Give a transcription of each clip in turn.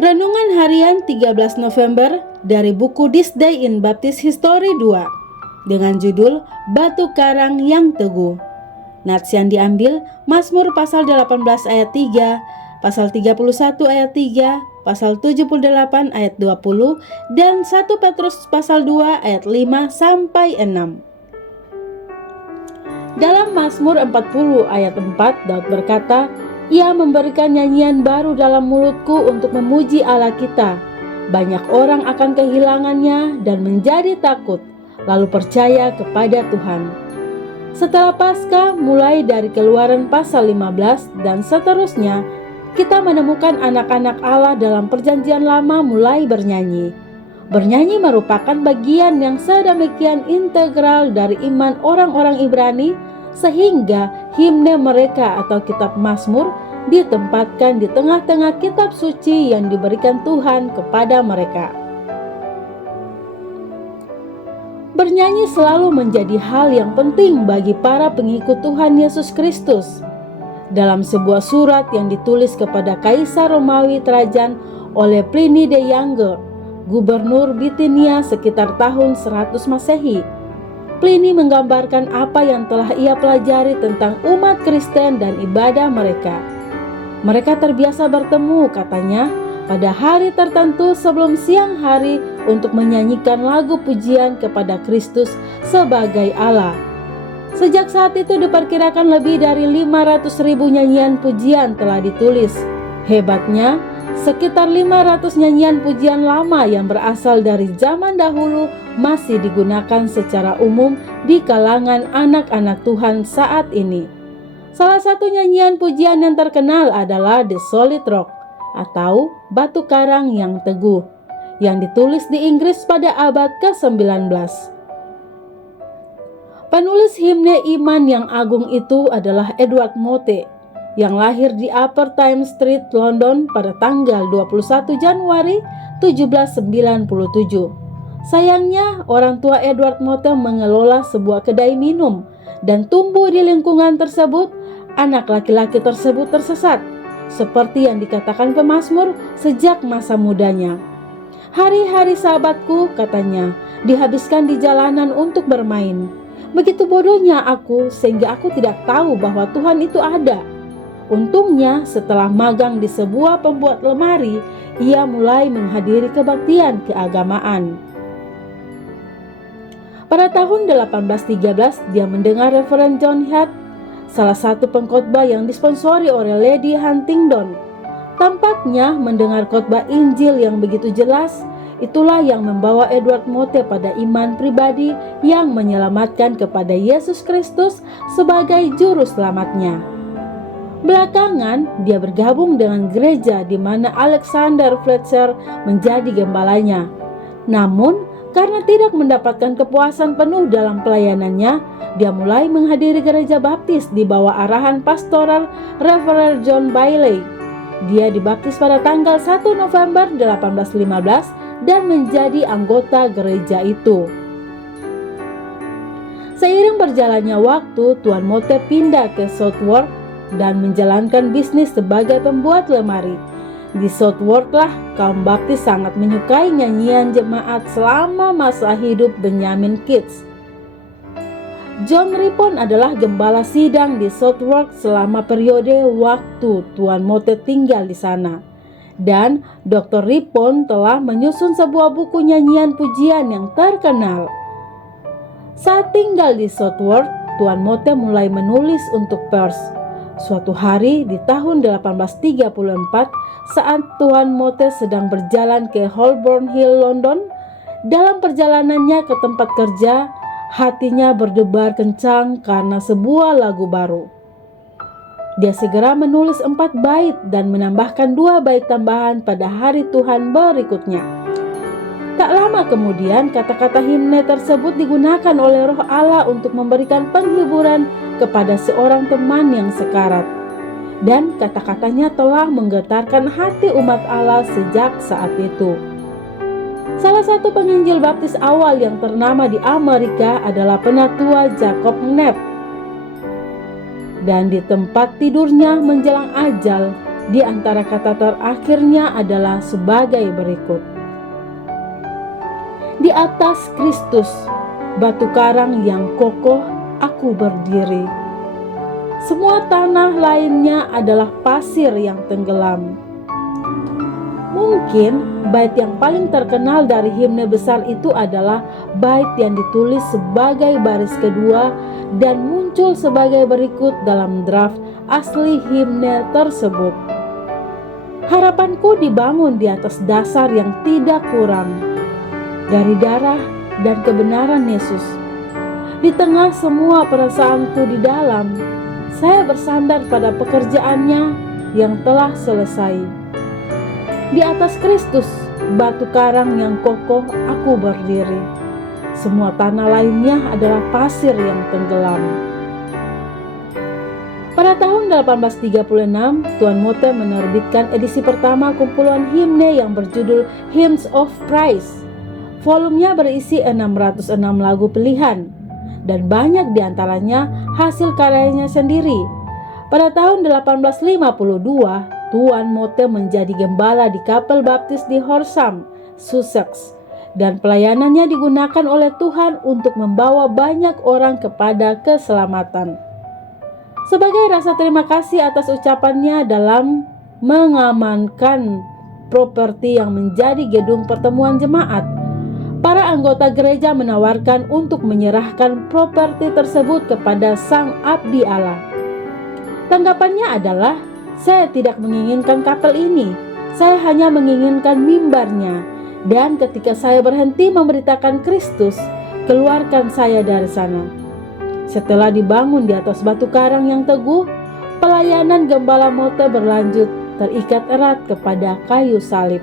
Renungan Harian 13 November dari buku This Day in Baptist History 2 dengan judul Batu Karang yang Teguh. Nats yang diambil Mazmur pasal 18 ayat 3, pasal 31 ayat 3, pasal 78 ayat 20, dan 1 Petrus pasal 2 ayat 5 sampai 6. Dalam Mazmur 40 ayat 4, Daud berkata, "Ia memberikan nyanyian baru dalam mulutku untuk memuji Allah kita. Banyak orang akan kehilangannya dan menjadi takut, lalu percaya kepada Tuhan." Setelah Paskah, mulai dari Keluaran pasal 15 dan seterusnya, kita menemukan anak-anak Allah dalam Perjanjian Lama mulai bernyanyi. Bernyanyi merupakan bagian yang sedemikian integral dari iman orang-orang Ibrani, sehingga himne mereka atau kitab Mazmur ditempatkan di tengah-tengah kitab suci yang diberikan Tuhan kepada mereka. Bernyanyi selalu menjadi hal yang penting bagi para pengikut Tuhan Yesus Kristus. Dalam sebuah surat yang ditulis kepada Kaisar Romawi Trajan oleh Pliny the Younger, gubernur Bitinia sekitar tahun 100 Masehi, Pliny menggambarkan apa yang telah ia pelajari tentang umat Kristen dan ibadah mereka. Mereka terbiasa bertemu, katanya, pada hari tertentu sebelum siang hari untuk menyanyikan lagu pujian kepada Kristus sebagai Allah. Sejak saat itu diperkirakan lebih dari 500.000 nyanyian pujian telah ditulis. Hebatnya, sekitar 500 nyanyian pujian lama yang berasal dari zaman dahulu masih digunakan secara umum di kalangan anak-anak Tuhan saat ini. Salah satu nyanyian pujian yang terkenal adalah The Solid Rock atau Batu Karang yang Teguh, yang ditulis di Inggris pada abad ke-19. Penulis himne iman yang agung itu adalah Edward Mote, yang lahir di Upper Thames Street, London pada tanggal 21 Januari 1797. Sayangnya, orang tua Edward Mote mengelola sebuah kedai minum, dan tumbuh di lingkungan tersebut, anak laki-laki tersebut tersesat, seperti yang dikatakan pemazmur sejak masa mudanya. "Hari-hari sahabatku," katanya, "dihabiskan di jalanan untuk bermain. Begitu bodohnya aku sehingga aku tidak tahu bahwa Tuhan itu ada. Untungnya setelah magang di sebuah pembuat lemari, ia mulai menghadiri kebaktian keagamaan." Pada tahun 1813, dia mendengar Reverend John Head, salah satu pengkhotbah yang disponsori oleh Lady Huntingdon. Tampaknya mendengar khotbah Injil yang begitu jelas, itulah yang membawa Edward Mote pada iman pribadi yang menyelamatkan kepada Yesus Kristus sebagai juru selamatnya. Belakangan, dia bergabung dengan gereja di mana Alexander Fletcher menjadi gembalanya. Namun, karena tidak mendapatkan kepuasan penuh dalam pelayanannya, dia mulai menghadiri gereja baptis di bawah arahan pastoral Reverend John Bailey. Dia dibaptis pada tanggal 1 November 1815 dan menjadi anggota gereja itu. Seiring berjalannya waktu, Tuan Mote pindah ke Southwark dan menjalankan bisnis sebagai pembuat lemari. Di Southwark lah kaum baptis sangat menyukai nyanyian jemaat selama masa hidup Benjamin Keats. John Ripon adalah gembala sidang di Southwark selama periode waktu Tuan Mote tinggal di sana. Dan Dr. Ripon telah menyusun sebuah buku nyanyian pujian yang terkenal. Saat tinggal di Southwark, Tuan Mote mulai menulis untuk Perse. Suatu hari di tahun 1834, saat Tuan Mote sedang berjalan ke Holborn Hill, London, dalam perjalanannya ke tempat kerja, hatinya berdebar kencang karena sebuah lagu baru. Dia segera menulis 4 bait dan menambahkan 2 bait tambahan pada hari Tuhan berikutnya. Tak lama kemudian, kata-kata himne tersebut digunakan oleh Roh Allah untuk memberikan penghiburan kepada seorang teman yang sekarat. Dan kata-katanya telah menggetarkan hati umat Allah sejak saat itu. Salah satu penginjil baptis awal yang ternama di Amerika adalah penatua Jacob Knapp. Dan di tempat tidurnya menjelang ajal, Di antara kata terakhirnya adalah sebagai berikut. Di atas Kristus, batu karang yang kokoh, aku berdiri. Semua tanah lainnya adalah pasir yang tenggelam. Mungkin bait yang paling terkenal dari himne besar itu adalah bait yang ditulis sebagai baris kedua dan muncul sebagai berikut dalam draft asli himne tersebut. Harapanku dibangun di atas dasar yang tidak kurang dari darah dan kebenaran Yesus. Di tengah semua perasaanku di dalam, saya bersandar pada pekerjaannya yang telah selesai. Di atas Kristus, batu karang yang kokoh, aku berdiri. Semua tanah lainnya adalah pasir yang tenggelam. Pada tahun 1836, Tuan Mote menerbitkan edisi pertama kumpulan himne yang berjudul Hymns of Praise. Volumenya berisi 606 lagu pilihan, dan banyak diantaranya hasil karyanya sendiri. Pada tahun 1852, Tuan Mote menjadi gembala di kapel baptis di Horsham, Sussex, dan pelayanannya digunakan oleh Tuhan untuk membawa banyak orang kepada keselamatan. Sebagai rasa terima kasih atas ucapannya dalam mengamankan properti yang menjadi gedung pertemuan jemaat, para anggota gereja menawarkan untuk menyerahkan properti tersebut kepada Sang Abdi Allah. Tanggapannya adalah, saya tidak menginginkan kapel ini, saya hanya menginginkan mimbarnya. Dan ketika saya berhenti memberitakan Kristus, keluarkan saya dari sana. Setelah dibangun di atas batu karang yang teguh, pelayanan Gembala Mote berlanjut terikat erat kepada kayu salib.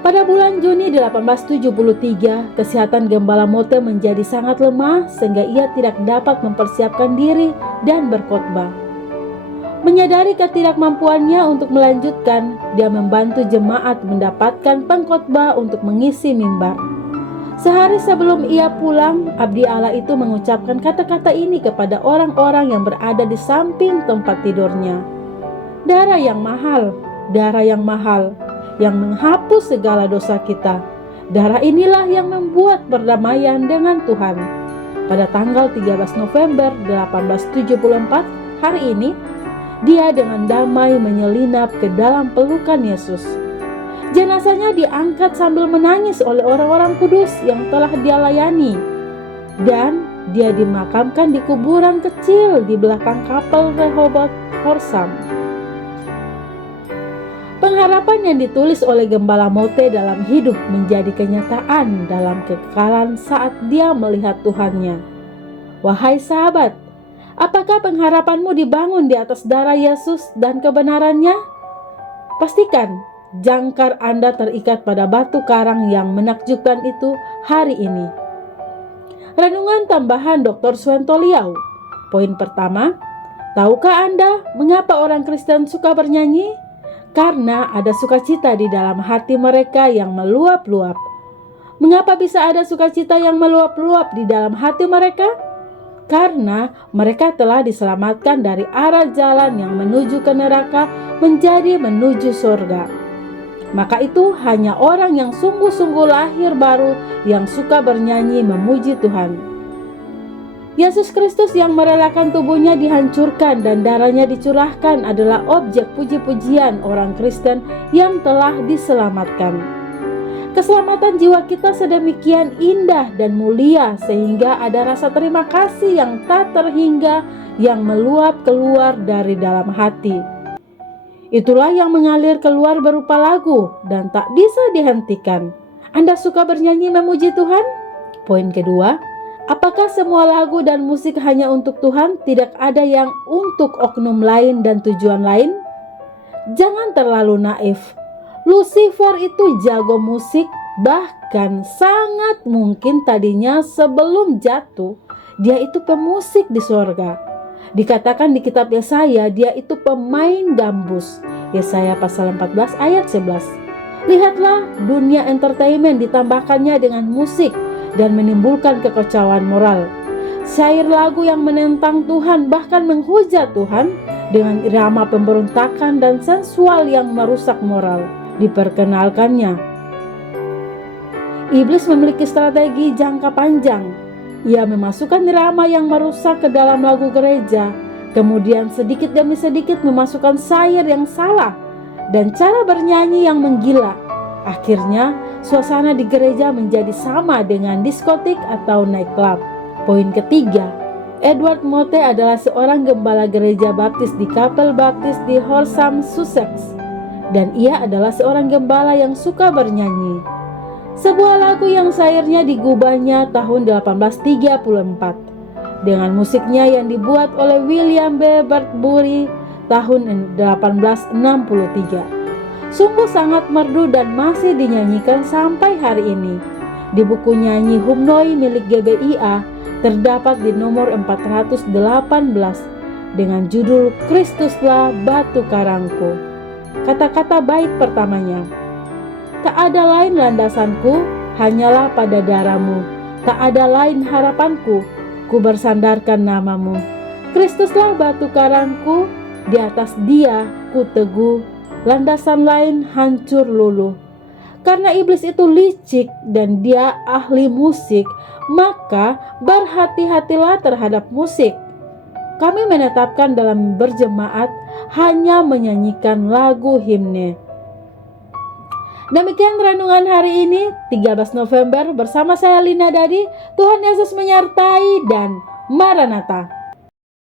Pada bulan Juni 1873, kesehatan Gembala Mote menjadi sangat lemah sehingga ia tidak dapat mempersiapkan diri dan berkhotbah. Menyadari ketidakmampuannya untuk melanjutkan, dia membantu jemaat mendapatkan pengkhotbah untuk mengisi mimbar. Sehari sebelum ia pulang, Abdi Allah itu mengucapkan kata-kata ini kepada orang-orang yang berada di samping tempat tidurnya. Darah yang mahal, yang menghapus segala dosa kita. Darah inilah yang membuat perdamaian dengan Tuhan. Pada tanggal 13 November 1874, hari ini, dia dengan damai menyelinap ke dalam pelukan Yesus. Jenazahnya diangkat sambil menangis oleh orang-orang kudus yang telah dia layani. Dan dia dimakamkan di kuburan kecil di belakang kapel Rehoboth, Horsham. Pengharapan yang ditulis oleh Gembala Mote dalam hidup menjadi kenyataan dalam kekekalan saat dia melihat Tuhannya. Wahai sahabat, apakah pengharapanmu dibangun di atas darah Yesus dan kebenarannya? Pastikan jangkar Anda terikat pada batu karang yang menakjubkan itu hari ini. Renungan tambahan Dr. Swentoliau. Poin pertama, tahukah Anda mengapa orang Kristen suka bernyanyi? Karena ada sukacita di dalam hati mereka yang meluap-luap. Mengapa bisa ada sukacita yang meluap-luap di dalam hati mereka? Karena mereka telah diselamatkan dari arah jalan yang menuju ke neraka menjadi menuju surga. Maka itu hanya orang yang sungguh-sungguh lahir baru yang suka bernyanyi memuji Tuhan. Yesus Kristus yang merelakan tubuhnya dihancurkan dan darahnya dicurahkan adalah objek puji-pujian orang Kristen yang telah diselamatkan. Keselamatan jiwa kita sedemikian indah dan mulia sehingga ada rasa terima kasih yang tak terhingga yang meluap keluar dari dalam hati. Itulah yang mengalir keluar berupa lagu dan tak bisa dihentikan. Anda suka bernyanyi memuji Tuhan? Poin kedua, apakah semua lagu dan musik hanya untuk Tuhan, tidak ada yang untuk oknum lain dan tujuan lain? Jangan terlalu naif. Lucifer itu jago musik, bahkan sangat mungkin tadinya sebelum jatuh, dia itu pemusik di sorga. Dikatakan di kitab Yesaya, dia itu pemain gambus. Yesaya pasal 14 ayat 11. Lihatlah, dunia entertainment ditambahkannya dengan musik dan menimbulkan kekacauan moral. Syair lagu yang menentang Tuhan bahkan menghujat Tuhan dengan irama pemberontakan dan sensual yang merusak moral. Diperkenalkannya, iblis memiliki strategi jangka panjang. Ia memasukkan irama yang merusak ke dalam lagu gereja, kemudian sedikit demi sedikit memasukkan syair yang salah dan cara bernyanyi yang menggila. Akhirnya, suasana di gereja menjadi sama dengan diskotik atau nightclub. Poin ketiga, Edward Mote adalah seorang gembala gereja baptis di Kapel Baptis di Horsham, Sussex, dan ia adalah seorang gembala yang suka bernyanyi. Sebuah lagu yang syairnya digubahnya tahun 1834 dengan musiknya yang dibuat oleh William B. Bradbury tahun 1863. Sungguh sangat merdu dan masih dinyanyikan sampai hari ini. Di buku nyanyi Humnoi milik GBIA terdapat di nomor 418 dengan judul Kristuslah Batu Karangku. Kata-kata bait pertamanya, tak ada lain landasanku, hanyalah pada darahmu. Tak ada lain harapanku, ku bersandarkan namamu. Kristuslah batu karangku, di atas dia ku teguh, landasan lain hancur luluh. Karena iblis itu licik dan dia ahli musik, maka berhati-hatilah terhadap musik. Kami menetapkan dalam berjemaat hanya menyanyikan lagu himne. Demikian renungan hari ini 13 November bersama saya Lina Dadi. Tuhan Yesus menyertai dan Maranatha.